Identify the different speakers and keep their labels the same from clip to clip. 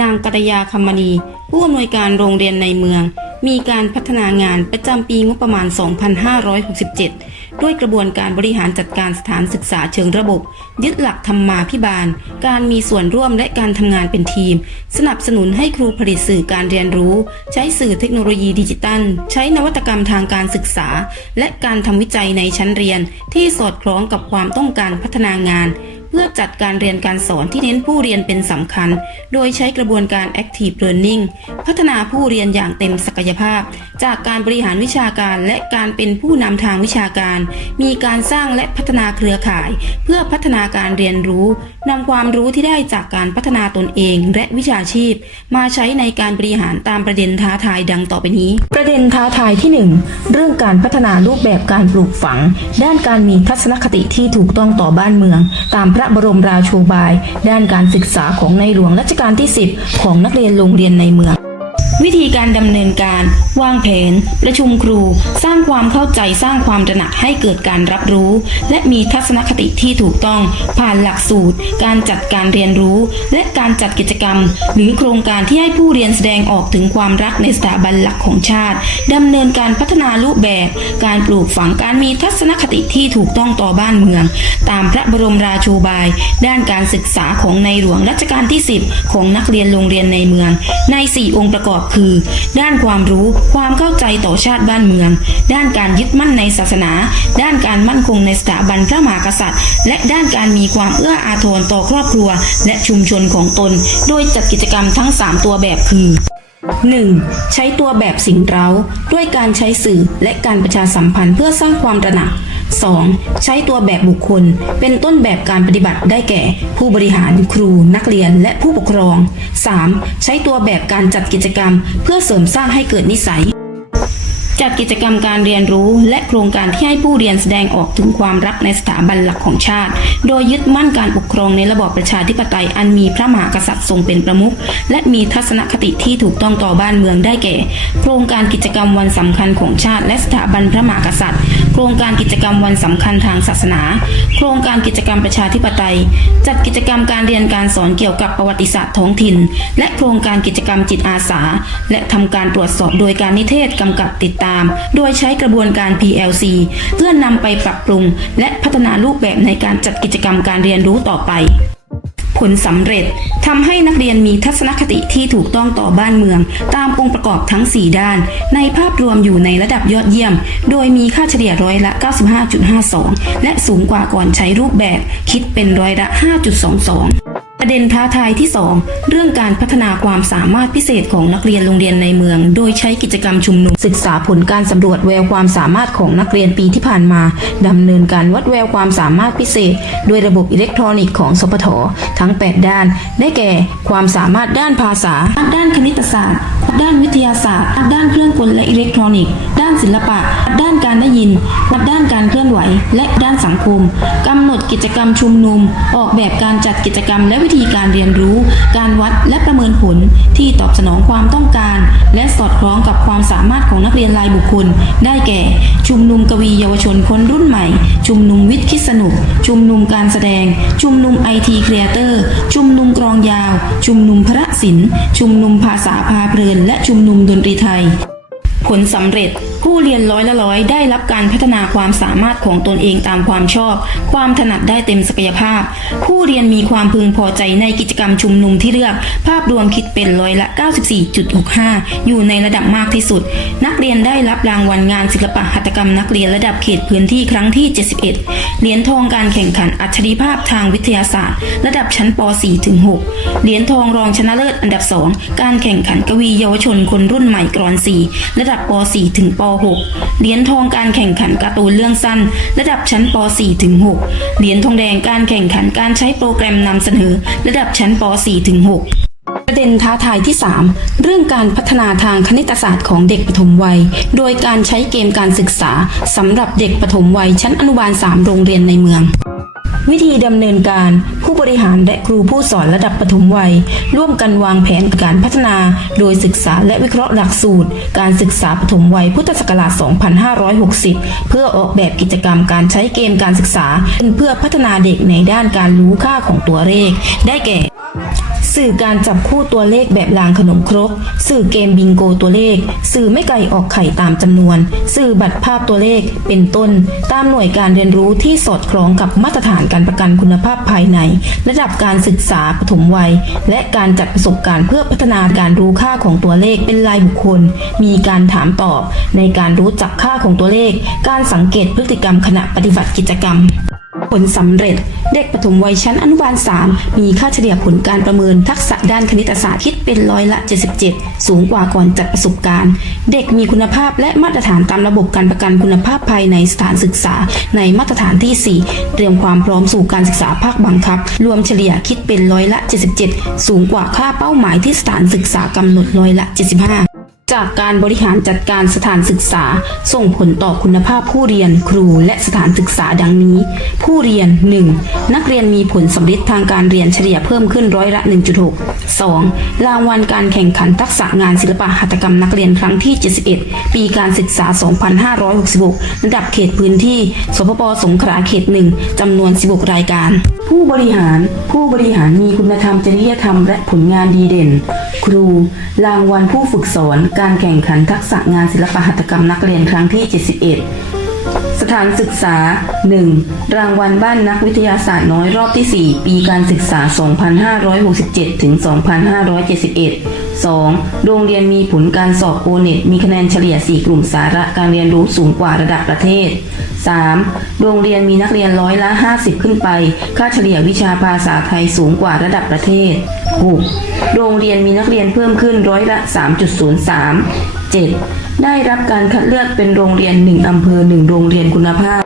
Speaker 1: นางกัตยาคำมณี ผู้อำนวยการโรงเรียนในเมือง มีการพัฒนางานประจำปีงบประมาณ 2567 ด้วยกระบวนการบริหารจัดการสถานศึกษาเชิงระบบ ยึดหลักธรรมาพิบาล การมีส่วนร่วมและการทำงานเป็นทีม สนับสนุนให้ครูผลิตสื่อการเรียนรู้ ใช้สื่อเทคโนโลยีดิจิตัล ใช้นวัตกรรมทางการศึกษา และการทำวิจัยในชั้นเรียนที่สอดคล้องกับความต้องการพัฒนางาน เพื่อจัดการเรียนการสอนที่เน้นผู้เรียนเป็นสำคัญ โดยใช้กระบวนการ Active Learning พัฒนาผู้เรียนอย่างเต็มศักยภาพ จากการบริหารวิชาการและการเป็นผู้นำทางวิชาการ มีการสร้างและพัฒนาเครือข่าย เพื่อพัฒนาการเรียนรู้นำความรู้ที่ได้จากการพัฒนาตนเอง และวิชาชีพ มาใช้ในการบริหารตามประเด็นท้าทายดังต่อไปนี้ ประเด็นท้าทายที่ 1 เรื่องการพัฒนารูปแบบการปลูกฝัง ด้านการมีทัศนคติที่ถูกต้องต่อบ้านเมือง ตามพระระบรมราโชบาย ด้านการศึกษาของในหลวงรัชกาลที่ 10 ของนักเรียนโรงเรียนในเมือง วิธีการดำเนินการ วางแผน ประชุมครู สร้างความเข้าใจสร้างความตระหนักให้เกิดการรับรู้ และมีทัศนคติที่ถูกต้อง ผ่านหลักสูตร การจัดการเรียนรู้ และการจัดกิจกรรม หรือโครงการที่ให้ผู้เรียนแสดงออกถึงความรักในสถาบันหลักของชาติดำเนินการพัฒนารูปแบบ การปลูกฝังการมีทัศนคติที่ถูกต้องต่อบ้านเมือง ตามพระบรมราโชบาย ด้านการศึกษาของในหลวงรัชกาลที่ 10 ของนักเรียนโรงเรียนในเมือง ใน 4 องค์ประกอบคือ ด้านความรู้ความเข้าใจต่อชาติบ้านเมือง ด้านการยึดมั่นในศาสนา ด้านการมั่นคงในสถาบันพระมหากษัตริย์ และด้านการมีความเอื้ออาทรต่อครอบครัว และชุมชนของตน โดยจัดกิจกรรมทั้ง 3 ตัวแบบคือ 1. ใช้ตัวแบบสิ่งเร้า ด้วยการใช้สื่อและการประชาสัมพันธ์เพื่อสร้างความตระหนัก 2. ใช้ตัวแบบบุคคล เป็นต้นแบบการปฏิบัติได้แก่ ผู้บริหารครู นักเรียนและผู้ปกครอง 3. ใช้ตัวแบบการจัดกิจกรรม เพื่อเสริมสร้างให้เกิดนิสัยจัดกิจกรรมการเรียนรู้และโครงการที่ให้ผู้เรียนแสดงออกถึงความรักในสถาบันหลักของชาติ โดยยึดมั่นการปกครองในระบอบประชาธิปไตยอันมีพระมหากษัตริย์ทรงเป็นประมุขและมีทัศนคติที่ถูกต้องต่อบ้านเมืองได้แก่ โครงการกิจกรรมวันสำคัญของชาติ และสถาบันพระมหากษัตริย์โครงการกิจกรรมวันสำคัญทางศาสนา โครงการกิจกรรมประชาธิปไตย จัดกิจกรรมการเรียนการสอนเกี่ยวกับประวัติศาสตร์ท้องถิ่น และโครงการกิจกรรมจิตอาสา และทำการตรวจสอบโดยการนิเทศกำกับติดตาม โดยใช้กระบวนการ PLC เพื่อนำไปปรับปรุง และพัฒนารูปแบบในการจัดกิจกรรมการเรียนรู้ต่อไป ผลสำเร็จทำให้นักเรียนมีทัศนคติที่ถูกต้องต่อบ้านเมือง ตามองค์ประกอบทั้ง 4 ด้าน ในภาพรวมอยู่ในระดับยอดเยี่ยม โดยมีค่าเฉลี่ยร้อยละ 95.52 และสูงกว่าก่อนใช้รูปแบบ คิดเป็นร้อยละ 5.22 ประเด็นท้าทายที่ 2 เรื่องการพัฒนาความสามารถพิเศษของนักเรียนโรงเรียนในเมือง โดยใช้กิจกรรมชุมนุม ศึกษาผลการสำรวจแววความสามารถของนักเรียนปีที่ผ่านมาดำเนินการวัดแววความสามารถพิเศษ ด้วยระบบอิเล็กทรอนิกส์ของสปททั้ง 8 ด้าน ได้แก่ ความสามารถด้านภาษา ด้านคณิตศาสตร์ ด้านวิทยาศาสตร์ ด้านเครื่องกลและอิเล็กทรอนิกส์ ด้านศิลปะ ด้านการได้ยิน ด้านการเคลื่อนไหว และด้านสังคมกำหนดกิจกรรมชุมนุม ออกแบบการจัดกิจกรรมและวิธีการเรียนรู้ การวัดและประเมินผลที่ตอบสนองความต้องการ และสอดคล้องกับความสามารถของนักเรียนรายบุคคล ได้แก่ ชุมนุมกวีเยาวชนคนรุ่นใหม่ ชุมนุมวิทย์คิดสนุก ชุมนุมการแสดง ชุมนุมไอทีครีเอเตอร์ ชุมนุมกรองยาว ชุมนุมพระศิลป์ ชุมนุมภาษาพาเพลิน และชุมนุมดนตรีไทย ผลสำเร็จ ผู้เรียนร้อยละร้อยได้รับการพัฒนาความสามารถของตนเองตามความชอบ ความถนัดได้เต็มศักยภาพ ผู้เรียนมีความพึงพอใจในกิจกรรมชุมนุมที่เลือก ภาพรวมคิดเป็นร้อยละ 94.65 อยู่ในระดับมากที่สุด นักเรียนได้รับรางวัลงานศิลปะหัตถกรรมนักเรียนระดับเขตพื้นที่ครั้งที่ 71 เหรียญทองการแข่งขันอัจฉริภาพทางวิทยาศาสตร์ ระดับชั้นป .4 ถึง6เหรียญทองรองชนะเลิศอันดับ 2 การแข่งขันกวีเยาวชนคนรุ่นใหม่กรอน 4 ระดับป .4 ถึงป .6 เหรียญทองการแข่งขันการ์ตูนเรื่องสั้น ระดับชั้นป .4 ถึง6เหรียญทองแดงการแข่งขันการใช้โปรแกรมนำเสนอ ระดับชั้นป .4 ถึง6ประเด็นท้าทายที่ 3 เรื่องการพัฒนาทางคณิตศาสตร์ของเด็กปฐมวัย โดยการใช้เกมการศึกษาสำหรับเด็กปฐมวัยชั้นอนุบาล 3 โรงเรียนในเมือง วิธีดำเนินการผู้บริหารและครูผู้สอนระดับปฐมวัย ร่วมกันวางแผนการพัฒนา โดยศึกษาและวิเคราะห์หลักสูตร การศึกษาปฐมวัยพุทธศักราช 2560 เพื่อออกแบบกิจกรรมการใช้เกมการศึกษา เพื่อพัฒนาเด็กในด้านการรู้ค่าของตัวเลขได้แก่ สื่อการจับคู่ตัวเลขแบบรางขนมครก สื่อเกมบิงโกตัวเลข สื่อไม่ไก่ออกไข่ตามจำนวน สื่อบัตรภาพตัวเลข เป็นต้น ตามหน่วยการเรียนรู้ที่สอดคล้องกับมาตรฐานการประกันคุณภาพภายใน ระดับการศึกษาปฐมวัย และการจัดประสบการณ์เพื่อพัฒนาการรู้ค่าของตัวเลขเป็นรายบุคคล มีการถามตอบ ในการรู้จักค่าของตัวเลข การสังเกตพฤติกรรมขณะปฏิบัติกิจกรรม ผลสำเร็จ เด็กปฐมวัยชั้นอนุบาล 3 มีค่าเฉลี่ยผลการประเมินทักษะด้านคณิตศาสตร์คิดเป็นร้อยละ 77 สูงกว่าก่อนจัดประสบการณ์ เด็กมีคุณภาพและมาตรฐานตามระบบการประกันคุณภาพภายในสถานศึกษา ในมาตรฐานที่ 4 เตรียมความพร้อมสู่การศึกษาภาคบังคับ รวมเฉลี่ยคิดเป็นร้อยละ 77 สูงกว่าค่าเป้าหมายที่สถานศึกษากำหนดร้อยละ 75 จากการบริหารจัดการสถานศึกษา ส่งผลต่อคุณภาพผู้เรียนครูและสถานศึกษาดังนี้ ผู้เรียน 1. นักเรียนมีผลสำเร็จทางการเรียนเฉลี่ยเพิ่มขึ้นร้อยละ 1.6 2. รางวัลการแข่งขันทักษะงานศิลปะหัตถกรรมนักเรียนครั้งที่ 71 ปีการศึกษา 2566 ระดับเขตพื้นที่ สพปสงขลาเขต 1 จำนวน 16 รายการ ผู้บริหาร ผู้บริหารมีคุณธรรมจริยธรรมและผลงานดีเด่น ครู รางวัลผู้ฝึกสอนการแข่งขันทักษะงานศิลปหัตถกรรมนักเรียนครั้งที่ 71 สถานศึกษา 1. รางวัลบ้านนักวิทยาศาสตร์น้อยรอบที่ 4 ปีการศึกษา 2567 ถึง 2571 2. โรงเรียนมีผลการสอบโอเน็ตมีคะแนนเฉลี่ย 4 กลุ่มสาระการเรียนรู้สูงกว่าระดับประเทศ 3. โรงเรียนมีนักเรียนร้อยละ 50 ขึ้นไป ค่าเฉลี่ยวิชาภาษาไทยสูงกว่าระดับประเทศ 6. โรงเรียนมีนักเรียนเพิ่มขึ้นร้อยละ 3.03 7. ได้รับการคัดเลือกเป็นโรงเรียน 1 อำเภอ 1 โรงเรียนคุณภาพ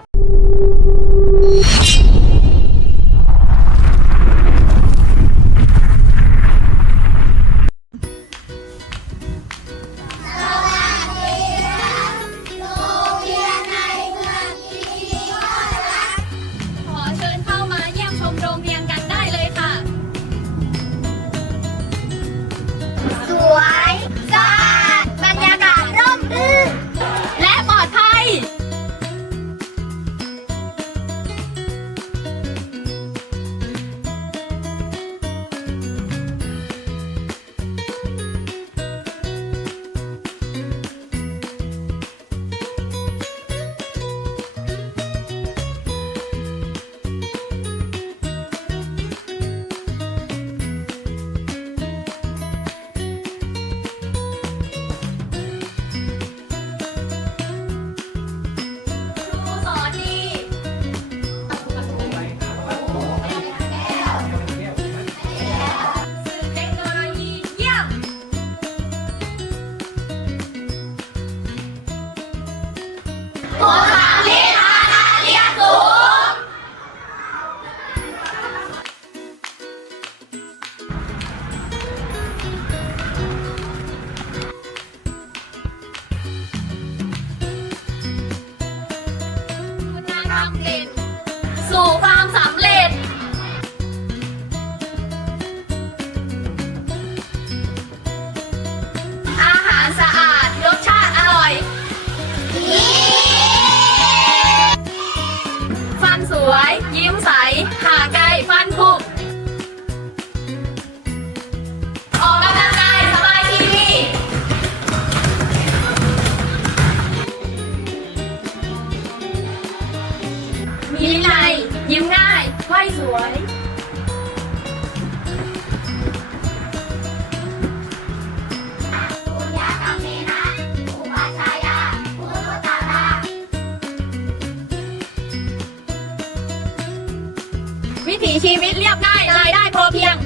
Speaker 2: ชีวิตเรียบง่ายรายได้พอเพียง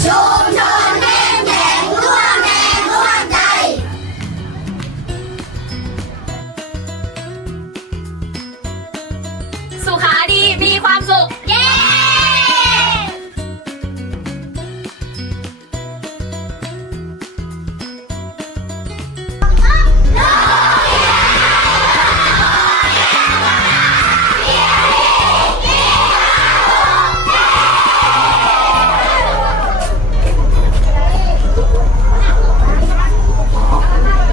Speaker 3: โชว์